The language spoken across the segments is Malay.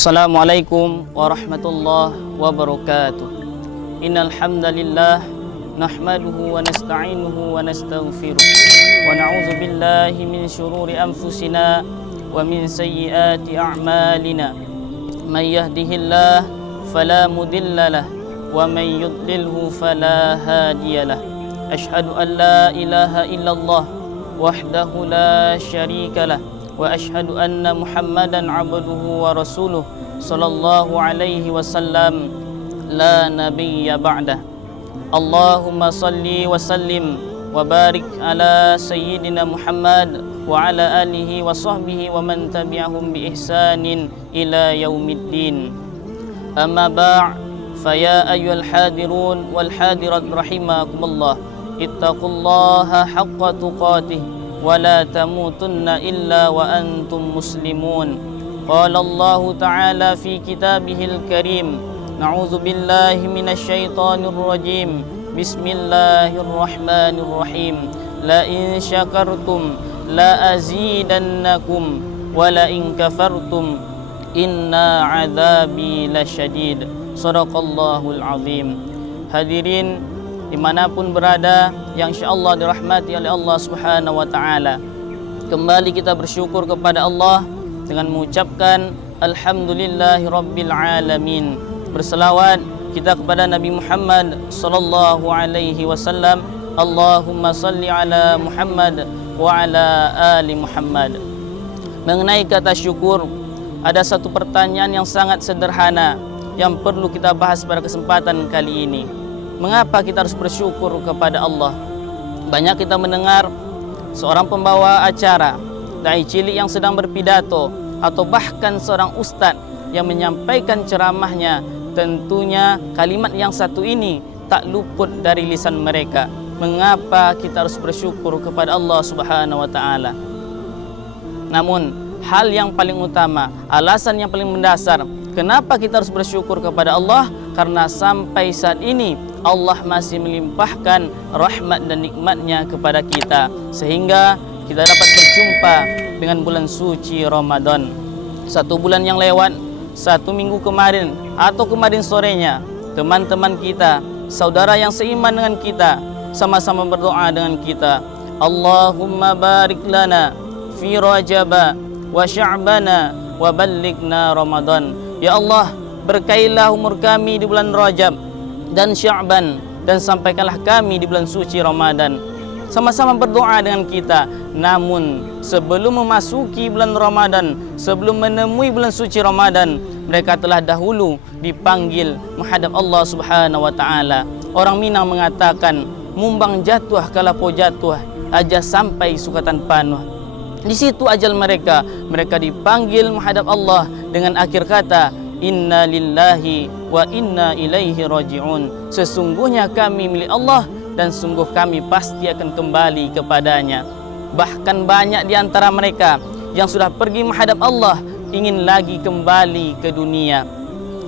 Assalamualaikum warahmatullahi wabarakatuh. Innal hamdalillah nahmaduhu wa nasta'inuhu wa nastaghfiruh wa na'udzu billahi min shururi anfusina wa min sayyiati a'malina. May yahdihillah fala mudilla wa may yudlilhu fala hadiyalah. Asyhadu an la ilaha illallah wahdahu la syarikalah wa asyhadu anna Muhammadan abduhu wa rasuluh sallallahu alaihi wasallam la nabiyya ba'dah. Allahumma salli wa sallim wa barik ala sayyidina Muhammad wa ala alihi wa sahbihi wa man tabi'ahum bi ihsanin ila yaumiddin. Amma ba' fa ya ayyuhal hadirun wal hadirat rahimakumullah, ittaqullaha haqqa tuqatih wa la tamutunna illa wa antum muslimun. Qala Allah ta'ala fi kitabihil karim, na'udzu billahi minasy syaithanir rajim. Bismillahirrahmanirrahim. La in syakartum la azidannakum wa la in kafartum inna 'adzabi lasyadid. Shadaqallahul azim. Hadirin dimanapun berada yang insyaallah dirahmati oleh Allah Subhanahu wa ta'ala, kembali kita bersyukur kepada Allah dengan mengucapkan alhamdulillahi rabbil alamin. Berselawat kita kepada Nabi Muhammad sallallahu alaihi wasallam. Allahumma salli ala Muhammad wa ala ali Muhammad. Mengenai kata syukur, ada satu pertanyaan yang sangat sederhana yang perlu kita bahas pada kesempatan kali ini. Mengapa kita harus bersyukur kepada Allah? Banyak kita mendengar seorang pembawa acara, dai cilik yang sedang berpidato, atau bahkan seorang ustadz yang menyampaikan ceramahnya. Tentunya kalimat yang satu ini tak luput dari lisan mereka. Mengapa kita harus bersyukur kepada Allah Subhanahu wa ta'ala? Namun hal yang paling utama, alasan yang paling mendasar kenapa kita harus bersyukur kepada Allah, karena sampai saat ini Allah masih melimpahkan rahmat dan nikmatnya kepada kita, sehingga kita dapat berjumpa dengan bulan suci Ramadan. Satu bulan yang lewat, satu minggu kemarin atau kemarin sorenya, teman-teman kita, saudara yang seiman dengan kita, sama-sama berdoa dengan kita. Allahumma barik lana fi Rajaba wa Sya'bana wa ballighna Ramadan. Ya Allah, berkailah umur kami di bulan Rajab dan Sya'ban, dan sampaikanlah kami di bulan suci Ramadan. Sama-sama berdoa dengan kita. Namun sebelum memasuki bulan Ramadan, sebelum menemui bulan suci Ramadan, mereka telah dahulu dipanggil menghadap Allah Subhanahu wa ta'ala. Orang Minang mengatakan, mumbang jatuh kalapo jatuh, aja sampai sukatan panuh. Di situ ajal mereka. Mereka dipanggil menghadap Allah dengan akhir kata, inna lillahi wa inna ilaihi raji'un. Sesungguhnya kami milik Allah dan sungguh kami pasti akan kembali kepadanya. Bahkan banyak di antara mereka yang sudah pergi menghadap Allah ingin lagi kembali ke dunia.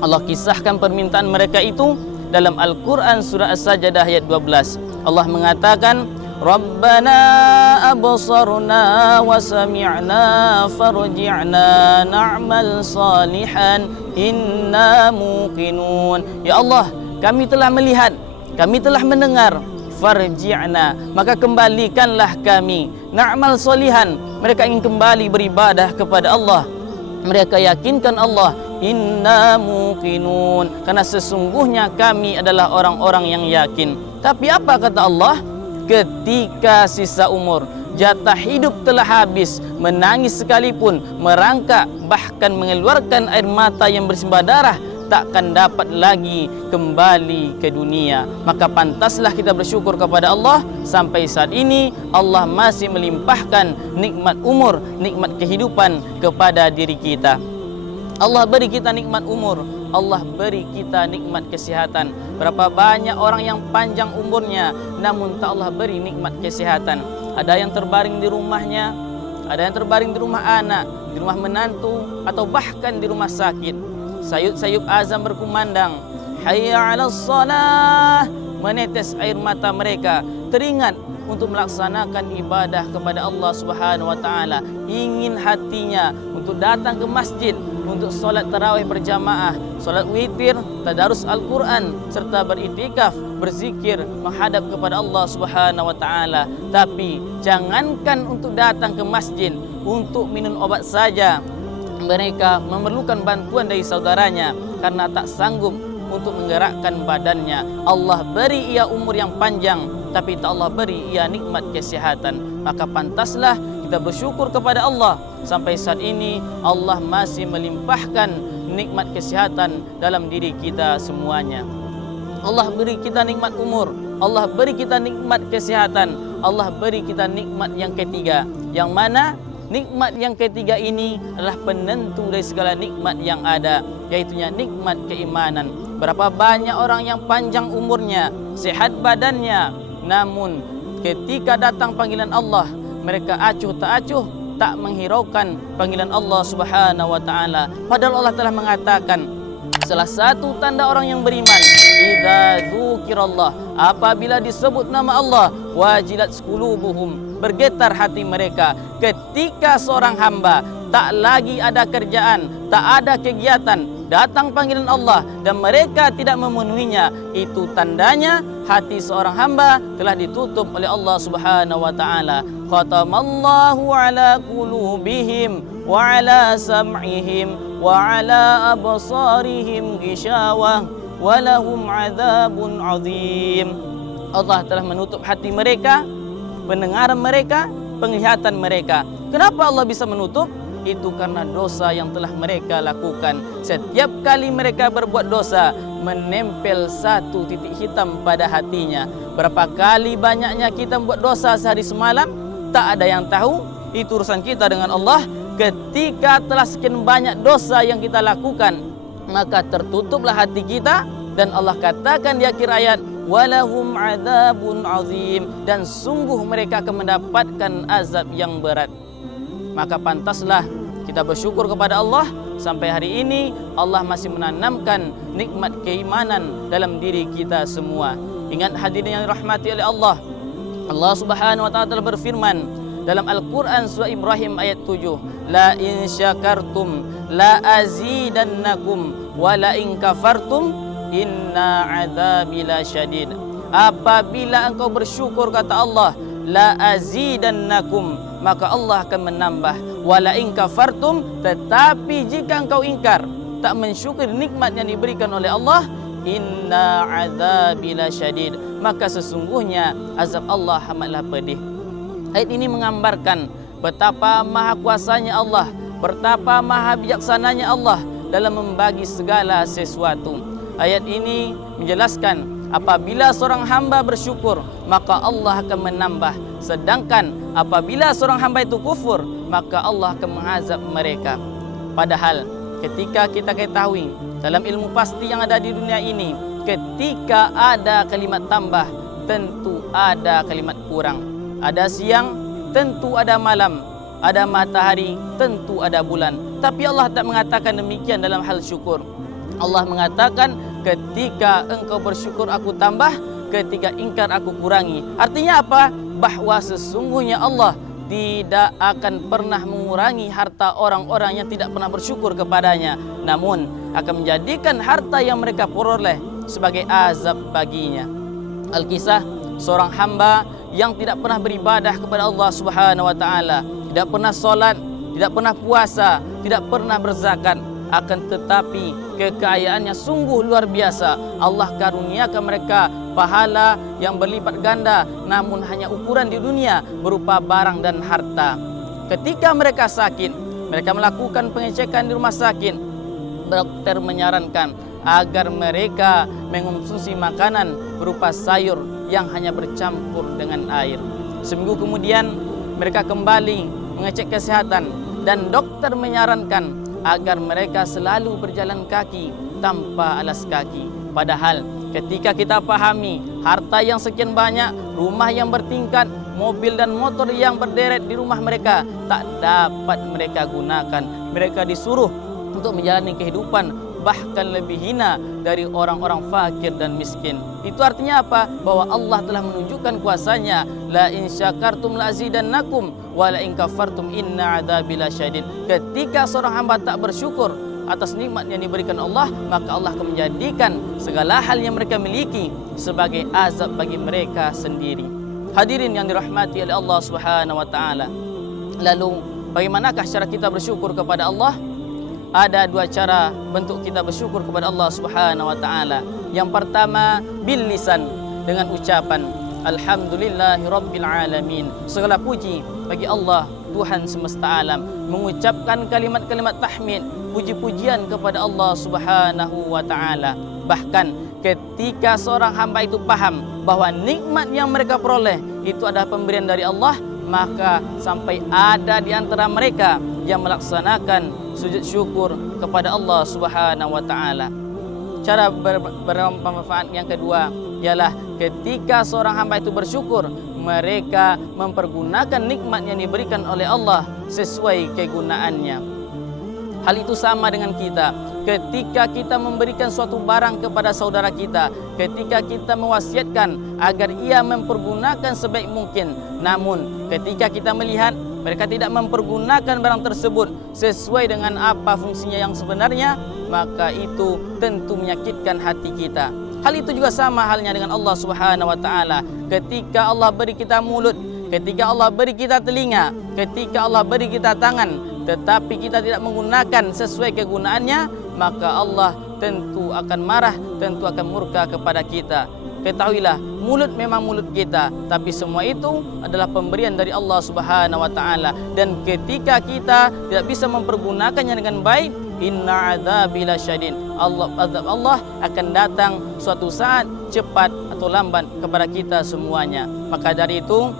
Allah kisahkan permintaan mereka itu dalam Al-Quran surah As-Sajdah ayat 12. Allah mengatakan, Rabbana absarna wa sami'na farji'na na'mal salihan inna muqinun. Ya Allah, kami telah melihat, kami telah mendengar, farji'na, maka kembalikanlah kami, na'mal salihan, mereka ingin kembali beribadah kepada Allah. Mereka yakinkan Allah, inna muqinun, karena sesungguhnya kami adalah orang-orang yang yakin. Tapi apa kata Allah? Ketika sisa umur, jatah hidup telah habis, menangis sekalipun, merangkak, bahkan mengeluarkan air mata yang bersimbah darah, takkan dapat lagi kembali ke dunia. Maka pantaslah kita bersyukur kepada Allah. Sampai saat ini Allah masih melimpahkan nikmat umur, nikmat kehidupan kepada diri kita. Allah beri kita nikmat umur, Allah beri kita nikmat kesehatan. Berapa banyak orang yang panjang umurnya namun tak Allah beri nikmat kesehatan. Ada yang terbaring di rumahnya, ada yang terbaring di rumah anak, di rumah menantu, atau bahkan di rumah sakit. Sayup-sayup azan berkumandang, hayya 'alas shalah, menetes air mata mereka, teringat untuk melaksanakan ibadah kepada Allah Subhanahu wa ta'ala. Ingin hatinya untuk datang ke masjid, untuk solat tarawih berjamaah, solat witir, tadarus Al-Quran, serta beriktikaf, berzikir, menghadap kepada Allah Subhanahu wa taala. Tapi jangankan untuk datang ke masjid untuk minum obat saja, mereka memerlukan bantuan dari saudaranya karena tak sanggup untuk menggerakkan badannya. Allah beri ia umur yang panjang, tapi tak Allah beri ia nikmat kesihatan. Maka pantaslah kita bersyukur kepada Allah. Sampai saat ini Allah masih melimpahkan nikmat kesihatan dalam diri kita semuanya. Allah beri kita nikmat umur, Allah beri kita nikmat kesihatan, Allah beri kita nikmat yang ketiga, yang mana nikmat yang ketiga ini adalah penentu dari segala nikmat yang ada, yaitunya nikmat keimanan. Berapa banyak orang yang panjang umurnya, sehat badannya, namun ketika datang panggilan Allah, mereka acuh tak acuh, tak menghiraukan panggilan Allah Subhanahu wa taala. Padahal Allah telah mengatakan, salah satu tanda orang yang beriman, idza dzukirallah, apabila disebut nama Allah, wajilat qulubuhum, bergetar hati mereka. Ketika seorang hamba tak lagi ada kerjaan, tak ada kegiatan, datang panggilan Allah dan mereka tidak memenuhinya, itu tandanya hati seorang hamba telah ditutup oleh Allah Subhanahu wa taala. Khatamallahu ala qulubihim wa ala sam'ihim wa ala absarihim ghishawah wa lahum adzabun azim. Allah telah menutup hati mereka, pendengaran mereka, penglihatan mereka. Kenapa Allah bisa menutup? Itu karena dosa yang telah mereka lakukan. Setiap kali mereka berbuat dosa, menempel satu titik hitam pada hatinya. Berapa kali banyaknya kita membuat dosa sehari semalam, tak ada yang tahu. Itu urusan kita dengan Allah. Ketika telah sekian banyak dosa yang kita lakukan, maka tertutuplah hati kita. Dan Allah katakan di akhir ayat, walahum adzabun azim, dan sungguh mereka akan mendapatkan azab yang berat. Maka pantaslah kita bersyukur kepada Allah. Sampai hari ini Allah masih menanamkan nikmat keimanan dalam diri kita semua. Ingat hadirin yang dirahmati oleh Allah, Allah Subhanahu wa taala telah berfirman dalam Al-Quran surah Ibrahim ayat 7, la in syakartum la azidannakum wa la in kafartum inna adzabi lasyadid. Apabila engkau bersyukur, kata Allah, la azidannakum, maka Allah akan menambah. Wala in kafartum, tetapi jika engkau ingkar, tak mensyukuri nikmat yang diberikan oleh Allah, inna adzabi lasyadid, maka sesungguhnya azab Allah amatlah pedih. Ayat ini menggambarkan betapa maha kuasanya Allah, betapa maha bijaksananya Allah dalam membagi segala sesuatu. Ayat ini menjelaskan apabila seorang hamba bersyukur, maka Allah akan menambah. Sedangkan apabila seorang hamba itu kufur, maka Allah akan mengazab mereka. Padahal ketika kita ketahui dalam ilmu pasti yang ada di dunia ini, ketika ada kalimat tambah, tentu ada kalimat kurang. Ada siang, tentu ada malam. Ada matahari, tentu ada bulan. Tapi Allah tak mengatakan demikian dalam hal syukur. Allah mengatakan, ketika engkau bersyukur aku tambah, ketika ingkar aku kurangi. Artinya apa? Bahwa sesungguhnya Allah tidak akan pernah mengurangi harta orang-orang yang tidak pernah bersyukur kepadanya, namun akan menjadikan harta yang mereka peroleh sebagai azab baginya. Al-Kisah seorang hamba yang tidak pernah beribadah kepada Allah Subhanahu wa taala, tidak pernah solat, tidak pernah puasa, tidak pernah berzakat. Akan tetapi kekayaannya sungguh luar biasa. Allah karuniakan mereka pahala yang berlipat ganda, namun hanya ukuran di dunia berupa barang dan harta. Ketika mereka sakit, mereka melakukan pengecekan di rumah sakit. Dokter menyarankan agar mereka mengonsumsi makanan berupa sayur yang hanya bercampur dengan air. Seminggu kemudian mereka kembali mengecek kesehatan dan dokter menyarankan agar mereka selalu berjalan kaki tanpa alas kaki. Padahal ketika kita pahami harta yang sekian banyak, rumah yang bertingkat, mobil dan motor yang berderet di rumah mereka tak dapat mereka gunakan. Mereka disuruh untuk menjalani kehidupan bahkan lebih hina dari orang-orang fakir dan miskin. Itu artinya apa? Bahwa Allah telah menunjukkan kuasanya. La in syakartum la azidannakum wa la in kafartum inna adzabi lasyadid. Ketika seorang hamba tak bersyukur, atas nikmat yang diberikan Allah, maka Allah akan menjadikan segala hal yang mereka miliki sebagai azab bagi mereka sendiri. Hadirin yang dirahmati oleh Allah Subhanahu wa taala. Lalu bagaimanakah cara kita bersyukur kepada Allah? Ada dua cara bentuk kita bersyukur kepada Allah Subhanahu wa taala. Yang pertama bil lisan, dengan ucapan alhamdulillahirabbil alamin. Segala puji bagi Allah Tuhan semesta alam, mengucapkan kalimat-kalimat tahmid, puji-pujian kepada Allah Subhanahu wa taala. Bahkan ketika seorang hamba itu paham bahwa nikmat yang mereka peroleh itu adalah pemberian dari Allah, maka sampai ada di antara mereka yang melaksanakan sujud syukur kepada Allah Subhanahu wa taala. Cara bermanfaat yang kedua ialah ketika seorang hamba itu bersyukur, mereka mempergunakan nikmat yang diberikan oleh Allah sesuai kegunaannya. Hal itu sama dengan kita. Ketika kita memberikan suatu barang kepada saudara kita, ketika kita mewasiatkan agar ia mempergunakan sebaik mungkin, namun ketika kita melihat mereka tidak mempergunakan barang tersebut sesuai dengan apa fungsinya yang sebenarnya, maka itu tentu menyakitkan hati kita. Hal itu juga sama halnya dengan Allah Subhanahu wa taala. Ketika Allah beri kita mulut, ketika Allah beri kita telinga, ketika Allah beri kita tangan, tetapi kita tidak menggunakan sesuai kegunaannya, maka Allah tentu akan marah, tentu akan murka kepada kita. Ketahuilah, mulut memang mulut kita, tapi semua itu adalah pemberian dari Allah Subhanahu wa taala. Dan ketika kita tidak bisa mempergunakannya dengan baik, inna adzabi lasyadid. Azab Allah akan datang suatu saat, cepat atau lambat kepada kita semuanya. Maka dari itu,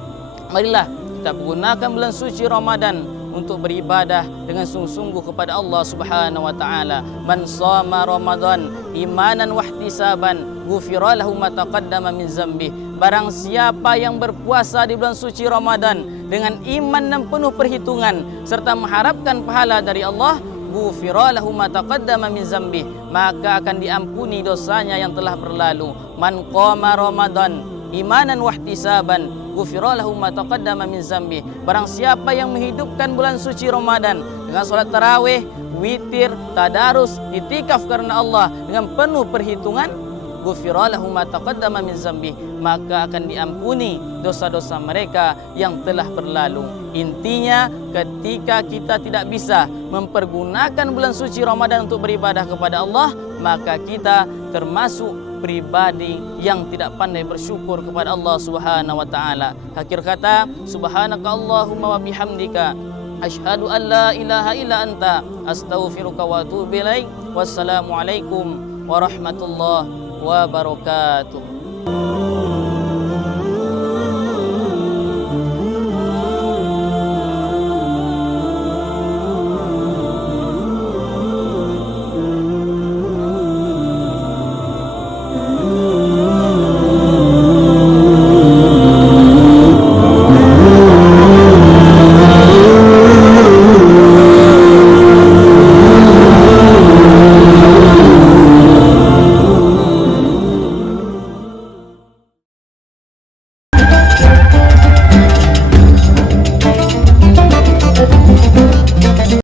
marilah kita gunakan bulan suci Ramadan untuk beribadah dengan sungguh-sungguh kepada Allah Subhanahu wa taala. Man shoma Ramadan imanan wa ihtisaban ghufira lahu ma taqaddama min dzambi. Barang siapa yang berpuasa di bulan suci Ramadan dengan iman dan penuh perhitungan serta mengharapkan pahala dari Allah, ghufira lahu ma taqaddama min dzambi, maka akan diampuni dosanya yang telah berlalu. Man qama Ramadan imanan wa ihtisaban ghufira lahu ma taqaddama min dzambi. Barang siapa yang menghidupkan bulan suci Ramadan dengan salat tarawih, witir, tadarus, itikaf karena Allah dengan penuh perhitungan, ghufira lahu ma taqaddama min dzambi, maka akan diampuni dosa-dosa mereka yang telah berlalu. Intinya, ketika kita tidak bisa mempergunakan bulan suci Ramadan untuk beribadah kepada Allah, maka kita termasuk pribadi yang tidak pandai bersyukur kepada Allah Subhanahu wa taala. Akhir kata, subhanaka Allahumma wa bihamdika asyhadu an la ilaha illa anta astaghfiruka wa atubu ilaik. Wassalamualaikum warahmatullahi wabarakatuh.